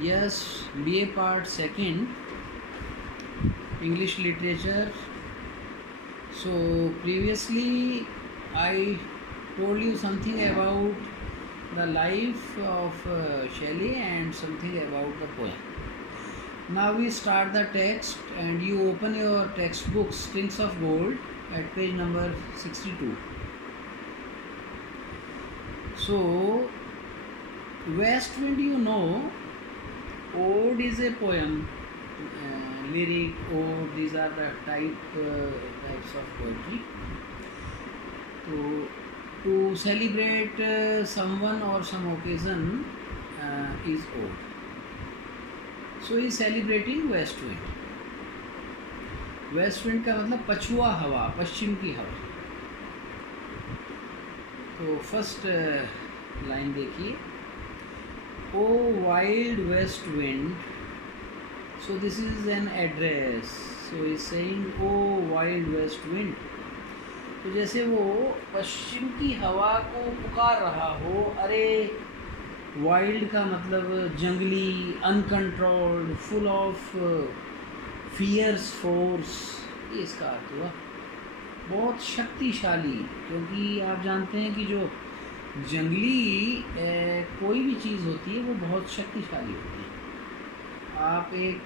Yes, BA Part 2, English Literature. So previously I told you something about the life of Shelley and something about the poem. Now we start the text and you open your textbook Strings of Gold at page number 62. So West Wind, you know, ode is a poem, lyric, ode, these are the types of poetry. To celebrate someone or some occasion is ode. So he is celebrating West Wind. West wind का मतलब पछुआ हवा, पश्चिम की हवा. तो first line देखिए, O wild west wind. So this is an address. So is saying O wild west wind. तो जैसे वो पश्चिम की हवा को पुकार रहा हो. अरे वाइल्ड का मतलब जंगली, uncontrolled, full of fierce force, ये इसका अर्थ हुआ. बहुत शक्तिशाली, क्योंकि आप जानते हैं कि जो जंगली कोई भी चीज़ होती है वो बहुत शक्तिशाली होती है. आप एक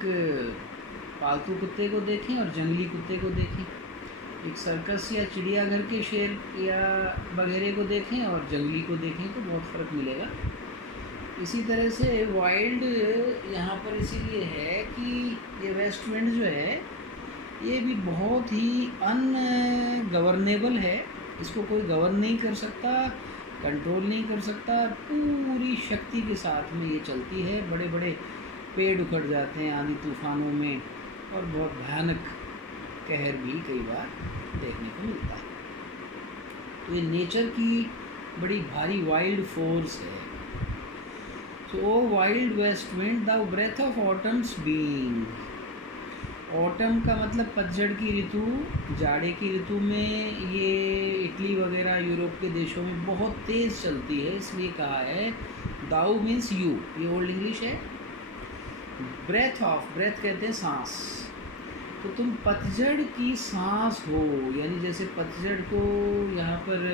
पालतू कुत्ते को देखें और जंगली कुत्ते को देखें, एक सर्कस या चिड़ियाघर के शेर या बघेरे को देखें और जंगली को देखें तो बहुत फ़र्क मिलेगा. इसी तरह से वाइल्ड यहाँ पर इसीलिए है कि ये वेस्ट विंड जो है ये भी बहुत ही अनगवर्नेबल है. इसको कोई गवर्न नहीं कर सकता, कंट्रोल नहीं कर सकता. पूरी शक्ति के साथ में ये चलती है. बड़े बड़े पेड़ उखड़ जाते हैं आंधी तूफानों में और बहुत भयानक कहर भी कई बार देखने को मिलता है. तो ये नेचर की बड़ी भारी वाइल्ड फोर्स है. So, O wild west wind, thou breath of autumn's being. Autumn का मतलब पतझड़ की ऋतु. जाड़े की ऋतु में ये इटली वगैरह यूरोप के देशों में बहुत तेज़ चलती है, इसलिए कहा है. दाउ मीन्स यू, ये ओल्ड इंग्लिश है. ब्रेथ ऑफ, ब्रेथ कहते हैं सांस. तो तुम पतझड़ की सांस हो, यानी जैसे पतझड़ को यहाँ पर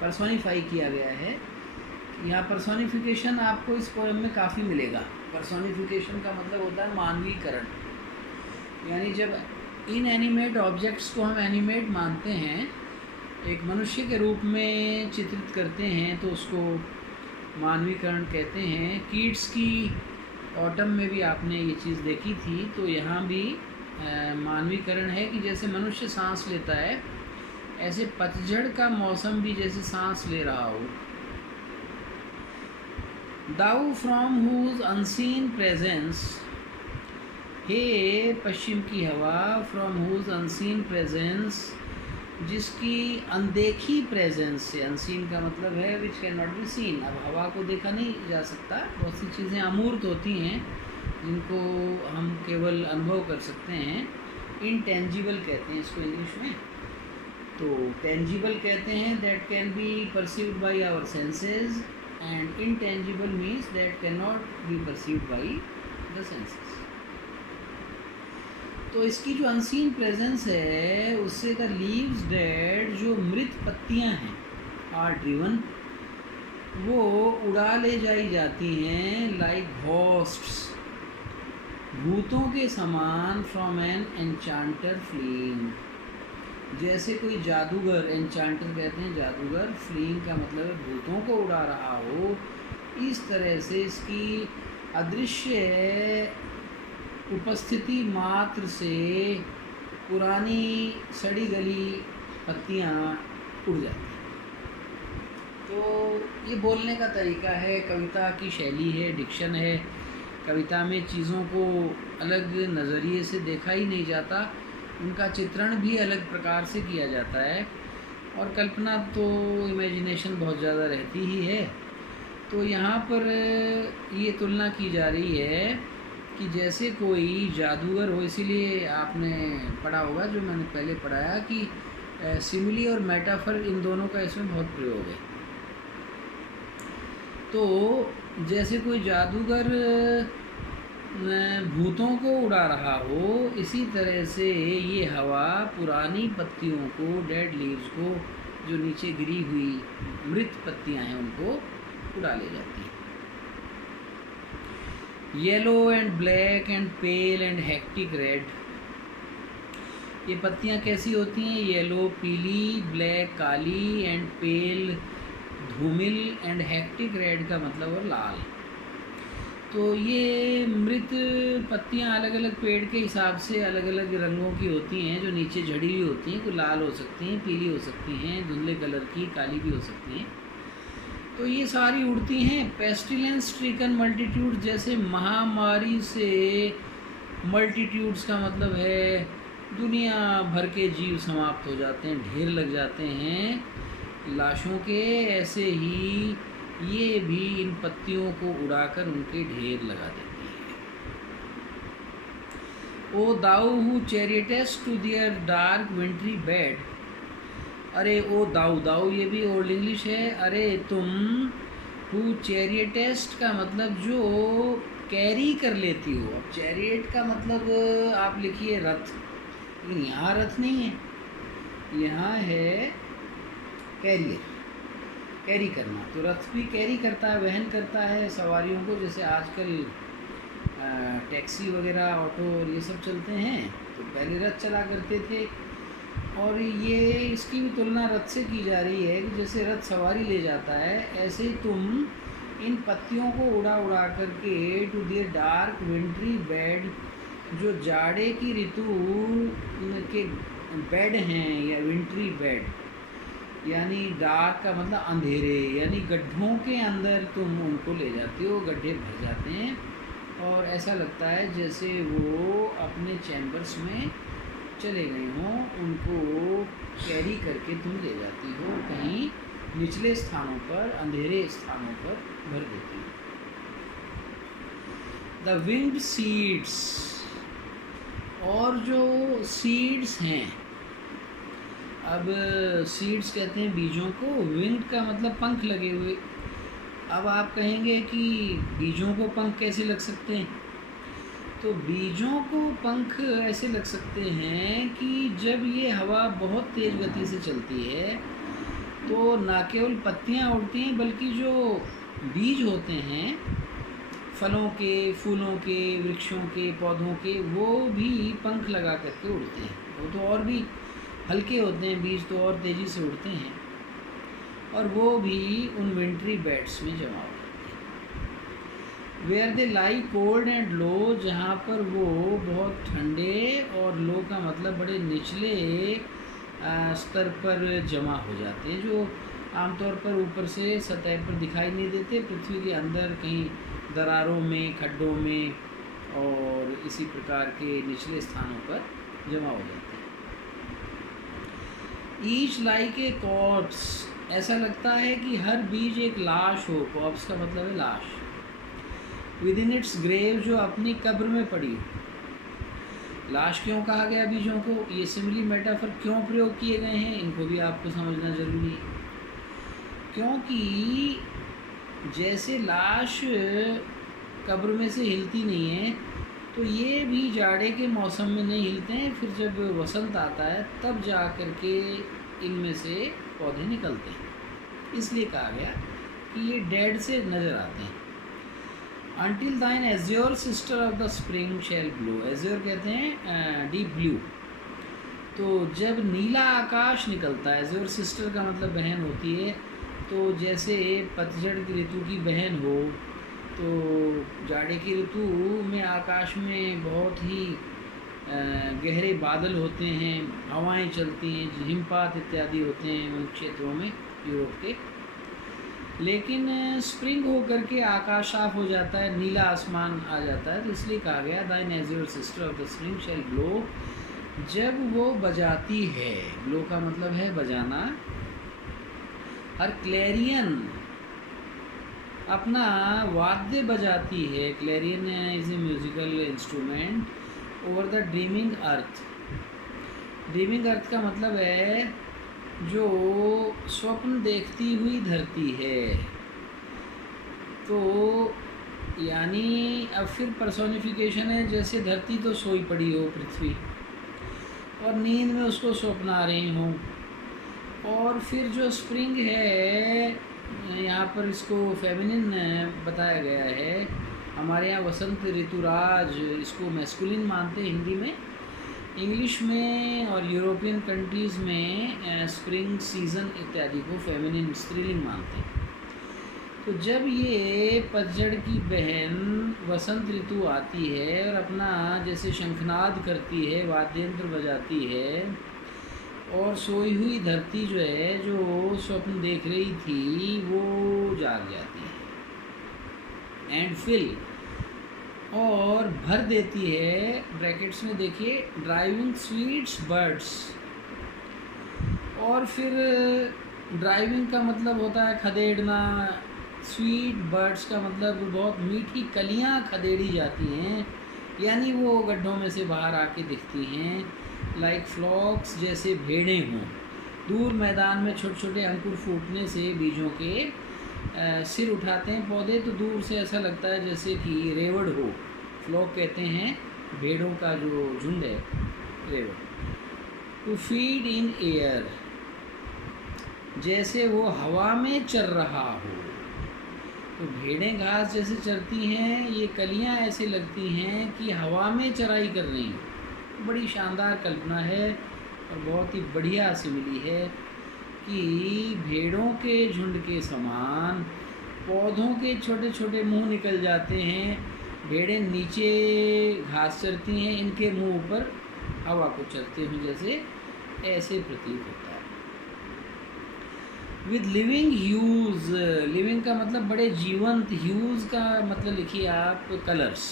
पर्सोनिफाई किया गया है. यहाँ पर्सोनिफिकेशन आपको इस पोएम में काफ़ी मिलेगा. पर्सोनिफिकेशन का मतलब होता है मानवीकरण, यानी जब इनएनिमेट ऑब्जेक्ट्स को हम एनिमेट मानते हैं, एक मनुष्य के रूप में चित्रित करते हैं, तो उसको मानवीकरण कहते हैं. कीट्स की ऑटम में भी आपने ये चीज़ देखी थी. तो यहाँ भी मानवीकरण है कि जैसे मनुष्य सांस लेता है, ऐसे पतझड़ का मौसम भी जैसे सांस ले रहा हो. Thou from whose unseen presence, हे पश्चिम की हवा, from whose unseen presence, जिसकी अनदेखी प्रेजेंस से. अनसीन का मतलब है which cannot be seen. अब हवा को देखा नहीं जा सकता, बहुत सी चीज़ें अमूर्त होती हैं जिनको हम केवल अनुभव कर सकते हैं. इनटेंजिबल कहते हैं इसको इंग्लिश में. तो टेंजिबल कहते हैं that can be perceived by our senses, and intangible means that cannot be perceived by the senses. तो इसकी जो अनसीन प्रेजेंस है उससे द लीव्स डेड, जो मृत पत्तियां हैं, आर ड्रिवन, वो उड़ा ले जाई जाती हैं. लाइक घोस्ट्स, भूतों के समान. फ्रॉम एन एन्चांटर फ्लीइंग, जैसे कोई जादूगर, एन्चांटर कहते हैं जादूगर, फ्लीइंग का मतलब है भूतों को उड़ा रहा हो. इस तरह से इसकी अदृश्य उपस्थिति मात्र से पुरानी सड़ी गली पत्तियाँ उड़ जाती हैं. तो ये बोलने का तरीका है, कविता की शैली है, डिक्शन है. कविता में चीज़ों को अलग नज़रिए से देखा ही नहीं जाता, उनका चित्रण भी अलग प्रकार से किया जाता है. और कल्पना तो इमेजिनेशन बहुत ज़्यादा रहती ही है. तो यहाँ पर ये तुलना की जा रही है कि जैसे कोई जादूगर हो. इसीलिए आपने पढ़ा होगा, जो मैंने पहले पढ़ाया, कि सिमिली और मेटाफर, इन दोनों का इसमें बहुत प्रयोग है. तो जैसे कोई जादूगर भूतों को उड़ा रहा हो, इसी तरह से ये हवा पुरानी पत्तियों को, डेड लीव्स को, जो नीचे गिरी हुई मृत पत्तियां हैं उनको उड़ा ले जाती है। Yellow and black and pale and hectic red, ये पत्तियां कैसी होती हैं? येलो पीली, ब्लैक काली एंड पेल धूमिल एंड हेक्टिक रेड का मतलब है लाल। तो ये मृत पत्तियां अलग अलग पेड़ के हिसाब से अलग अलग रंगों की होती हैं, जो नीचे झड़ी हुई होती हैं। कोई लाल हो सकती हैं, पीली हो सकती हैं, धुंधले कलर की, काली भी हो सकती हैं। तो ये सारी उड़ती हैं। पेस्टिलेंस स्ट्रिकन मल्टीट्यूड, जैसे महामारी से मल्टीट्यूड्स का मतलब है दुनिया भर के जीव समाप्त हो जाते हैं, ढेर लग जाते हैं लाशों के, ऐसे ही ये भी इन पत्तियों को उड़ाकर उनके ढेर लगा देती है। O thou who chariotest to their dark wintry bed, अरे ओ दाऊ, दाऊ ये भी ओल्ड इंग्लिश है। अरे तुम, हु चैरियटेस्ट का मतलब जो कैरी कर लेती हो। अब चैरियट का मतलब आप लिखिए रथ, लेकिन यहाँ रथ नहीं है, यहाँ है कैरियर, कैरी करना। तो रथ भी कैरी करता है, वहन करता है सवारियों को। जैसे आजकल टैक्सी वगैरह, ऑटो और ये सब चलते हैं, तो पहले रथ चला करते थे। और ये इसकी भी तुलना रथ से की जा रही है कि जैसे रथ सवारी ले जाता है, ऐसे ही तुम इन पत्तियों को उड़ा उड़ा करके to their dark wintry bed, जो जाड़े की ऋतु के बेड हैं या विंट्री बेड, यानी डार्क का मतलब अंधेरे, यानी गड्ढों के अंदर तुम उनको ले जाते हो, गड्ढे भर जाते हैं और ऐसा लगता है जैसे वो अपने चैम्बर्स में चले गए हों। उनको कैरी करके तुम ले जाती हो कहीं निचले स्थानों पर, अंधेरे स्थानों पर भर देती हो। द विंग्ड सीड्स, और जो सीड्स हैं, अब सीड्स कहते हैं बीजों को, विंग का मतलब पंख लगे हुए। अब आप कहेंगे कि बीजों को पंख कैसे लग सकते हैं? तो बीजों को पंख ऐसे लग सकते हैं कि जब ये हवा बहुत तेज़ गति से चलती है तो ना केवल पत्तियां उड़ती हैं, बल्कि जो बीज होते हैं फलों के, फूलों के, वृक्षों के, पौधों के, वो भी पंख लगा करके उड़ते हैं। वो तो और भी हल्के होते हैं बीज, तो और तेज़ी से उड़ते हैं, और वो भी उन विंट्री बेड्स में जमा हो जाते हैं। Where they lie cold and low, जहाँ पर वो बहुत ठंडे, और लो का मतलब बड़े निचले स्तर पर जमा हो जाते हैं, जो आमतौर पर ऊपर से सतह पर दिखाई नहीं देते, पृथ्वी के अंदर कहीं दरारों में, खड्डों में और इसी प्रकार के निचले स्थानों पर जमा हो जाते हैं। ईच लाइक ए कॉर्प्स, ऐसा लगता है कि हर बीज एक लाश हो। कॉर्प्स का मतलब है लाश। विद इन इट्स ग्रेव, जो अपनी कब्र में पड़ी हो। लाश क्यों कहा गया बीजों को? ये सिमिली मेटाफर क्यों प्रयोग किए गए हैं, इनको भी आपको समझना जरूरी है। क्योंकि जैसे लाश कब्र में से हिलती नहीं है, तो ये भी जाड़े के मौसम में नहीं हिलते हैं, फिर जब वसंत आता है तब जा कर के इनमें से पौधे निकलते हैं। इसलिए कहा गया कि ये डेड से नज़र आते हैं। Until thine azure sister of the spring shall blow, azure कहते हैं डीप ब्लू। तो जब नीला आकाश निकलता है, azure सिस्टर का मतलब बहन होती है, तो जैसे पतझड़ की ऋतु की बहन हो, तो जाड़े की ऋतु में आकाश में बहुत ही गहरे बादल होते हैं, हवाएं चलती हैं, हिमपात इत्यादि होते हैं उन क्षेत्रों में यूरोप के। लेकिन स्प्रिंग होकर के आकाश साफ हो जाता है, नीला आसमान आ जाता है, तो इसलिए कहा गया thine azure sister of the spring shall blow, जब वो बजाती है, ब्लो का मतलब है बजाना, और क्लैरियन अपना वाद्य बजाती है। Clarion is a musical instrument over the dreaming earth. Dreaming earth का मतलब है जो स्वप्न देखती हुई धरती है। तो यानी अब फिर पर्सोनिफिकेशन है, जैसे धरती तो सोई पड़ी हो पृथ्वी और नींद में उसको सपना रही हूँ। और फिर जो स्प्रिंग है, यहाँ पर इसको फेमिनिन बताया गया है। हमारे यहाँ वसंत ऋतुराज इसको मैस्कुलिन मानते हैं हिंदी में, इंग्लिश में और यूरोपियन कंट्रीज़ में स्प्रिंग सीज़न इत्यादि को फेमिनिन स्त्रीलिंग मानते हैं। तो जब ये पतझड़ की बहन वसंत ऋतु आती है और अपना जैसे शंखनाद करती है, वाद्य यंत्र बजाती है, और सोई हुई धरती जो है, जो स्वप्न देख रही थी, वो जाग जाती है एंड फिल और भर देती है, ब्रैकेट्स में देखिए, ड्राइविंग स्वीट्स बर्ड्स। और फिर ड्राइविंग का मतलब होता है खदेड़ना, स्वीट बर्ड्स का मतलब बहुत मीठी कलियां खदेड़ी जाती हैं, यानी वो गड्ढों में से बाहर आके दिखती हैं, लाइक फ्लॉक्स, जैसे भेड़ें हों। दूर मैदान में छोटे छोटे अंकुर फूटने से बीजों के सिर उठाते हैं पौधे, तो दूर से ऐसा लगता है जैसे कि रेवड़ हो। फ्लॉक कहते हैं भेड़ों का जो झुंड है, रेवड़। टू फीड इन एयर, जैसे वो हवा में चर रहा हो। तो भेड़ें घास जैसे चरती हैं, ये कलियां ऐसे लगती हैं कि हवा में चराई कर रही हैं। बड़ी शानदार कल्पना है और बहुत ही बढ़िया सिमिली है कि भेड़ों के झुंड के समान पौधों के छोटे छोटे मुंह निकल जाते हैं, भेड़ें नीचे घास चरती हैं, इनके मुंह ऊपर हवा को चरते हुए जैसे ऐसे प्रतीत होता है। विद लिविंग ह्यूज, लिविंग का मतलब बड़े जीवंत, ह्यूज का मतलब लिखिए आप कलर्स,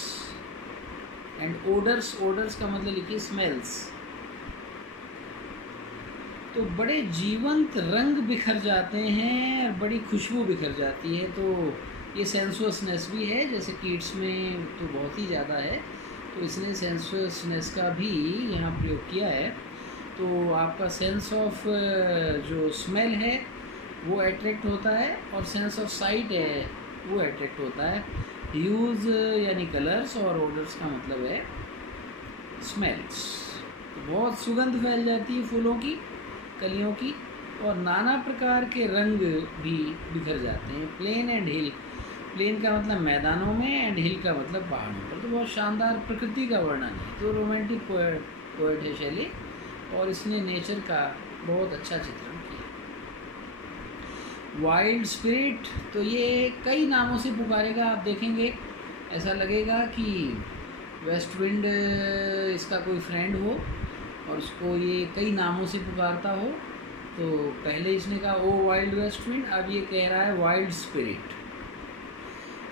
एंड ओडर्स, ओडर्स का मतलब लिखिए स्मेल्स। तो बड़े जीवंत रंग बिखर जाते हैं, बड़ी खुशबू बिखर जाती है। तो ये सेंसुअसनेस भी है, जैसे कीट्स में तो बहुत ही ज़्यादा है, तो इसने सेंसुअसनेस का भी यहाँ प्रयोग किया है। तो आपका सेंस ऑफ जो स्मेल है वो अट्रैक्ट होता है, और सेंस ऑफ साइट है वो अट्रैक्ट होता है। ह्यूज यानी कलर्स, और ऑर्डर्स का मतलब है स्मेल्स। तो बहुत सुगंध फैल जाती है फूलों की, कलियों की, और नाना प्रकार के रंग भी बिखर जाते हैं। प्लेन एंड हिल, प्लेन का मतलब मैदानों में, एंड हिल का मतलब पहाड़ों पर। तो बहुत शानदार प्रकृति का वर्णन है। तो रोमांटिक पोएट है शैली, और इसने नेचर का बहुत अच्छा चित्रण किया। वाइल्ड स्पिरिट, तो ये कई नामों से पुकारेगा, आप देखेंगे ऐसा लगेगा कि वेस्ट विंड इसका कोई फ्रेंड हो और उसको ये कई नामों से पुकारता हो। तो पहले इसने कहा ओ वाइल्ड वेस्ट विंड, अब ये कह रहा है वाइल्ड स्पिरिट।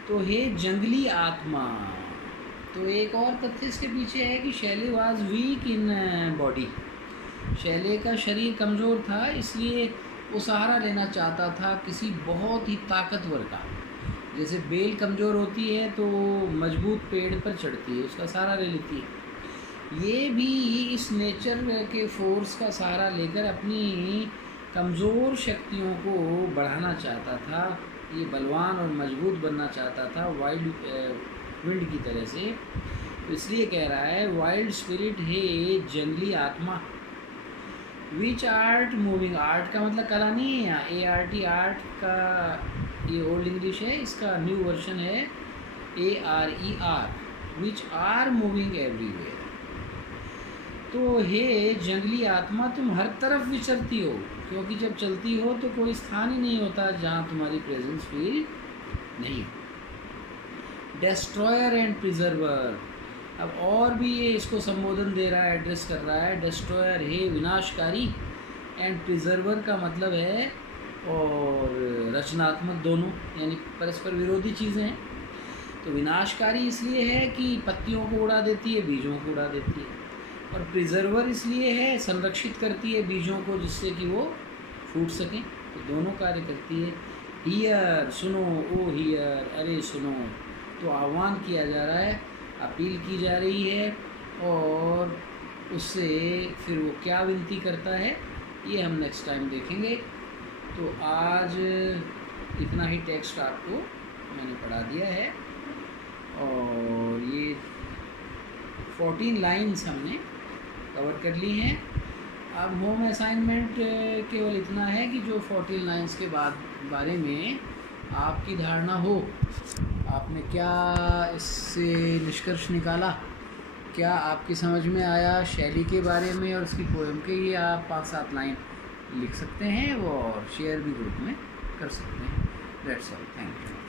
तो हे जंगली आत्मा। तो एक और तथ्य इसके पीछे है कि Shelley was week in body, Shelley का शरीर कमज़ोर था, इसलिए वो सहारा लेना चाहता था किसी बहुत ही ताकतवर का। जैसे बेल कमज़ोर होती है तो मजबूत पेड़ पर चढ़ती है, उसका सहारा ले लेती है। ये भी इस नेचर के फोर्स का सहारा लेकर अपनी कमज़ोर शक्तियों को बढ़ाना चाहता था। ये बलवान और मजबूत बनना चाहता था वाइल्ड विंड की तरह से। तो इसलिए कह रहा है वाइल्ड स्पिरिट है जंगली आत्मा। विच आर्ट मूविंग, आर्ट का मतलब कला नहीं है यहाँ, ART आर्ट का ये ओल्ड इंग्लिश है, इसका न्यू वर्जन है ARER, which are moving everywhere. तो हे जंगली आत्मा, तुम हर तरफ विचरती हो, क्योंकि जब चलती हो तो कोई स्थान ही नहीं होता जहाँ तुम्हारी प्रेजेंस फील नहीं हो। डेस्ट्रॉयर एंड प्रिजर्वर, अब और भी ये इसको संबोधन दे रहा है, एड्रेस कर रहा है। डेस्ट्रॉयर है विनाशकारी, एंड प्रिजर्वर का मतलब है और रचनात्मक, दोनों यानी परस्पर विरोधी चीज़ें हैं। तो विनाशकारी इसलिए है कि पत्तियों को उड़ा देती है, बीजों को उड़ा देती है, और प्रिजर्वर इसलिए है संरक्षित करती है बीजों को जिससे कि वो फूट सकें। तो दोनों कार्य करती है। हियर, सुनो, ओ हियर, अरे सुनो। तो आह्वान किया जा रहा है, अपील की जा रही है, और उससे फिर वो क्या विनती करता है ये हम नेक्स्ट टाइम देखेंगे। तो आज इतना ही टेक्स्ट आपको मैंने पढ़ा दिया है। 14 लाइन्स हमने कवर कर ली हैं। अब होम असाइनमेंट केवल इतना है कि जो 14 लाइन्स के बारे में आपकी धारणा हो, आपने क्या इससे निष्कर्ष निकाला, क्या आपकी समझ में आया शैली के बारे में और उसकी पोएम के, ये आप 5-7 लाइन लिख सकते हैं वो और शेयर भी ग्रुप में कर सकते हैं। That's all, thank you.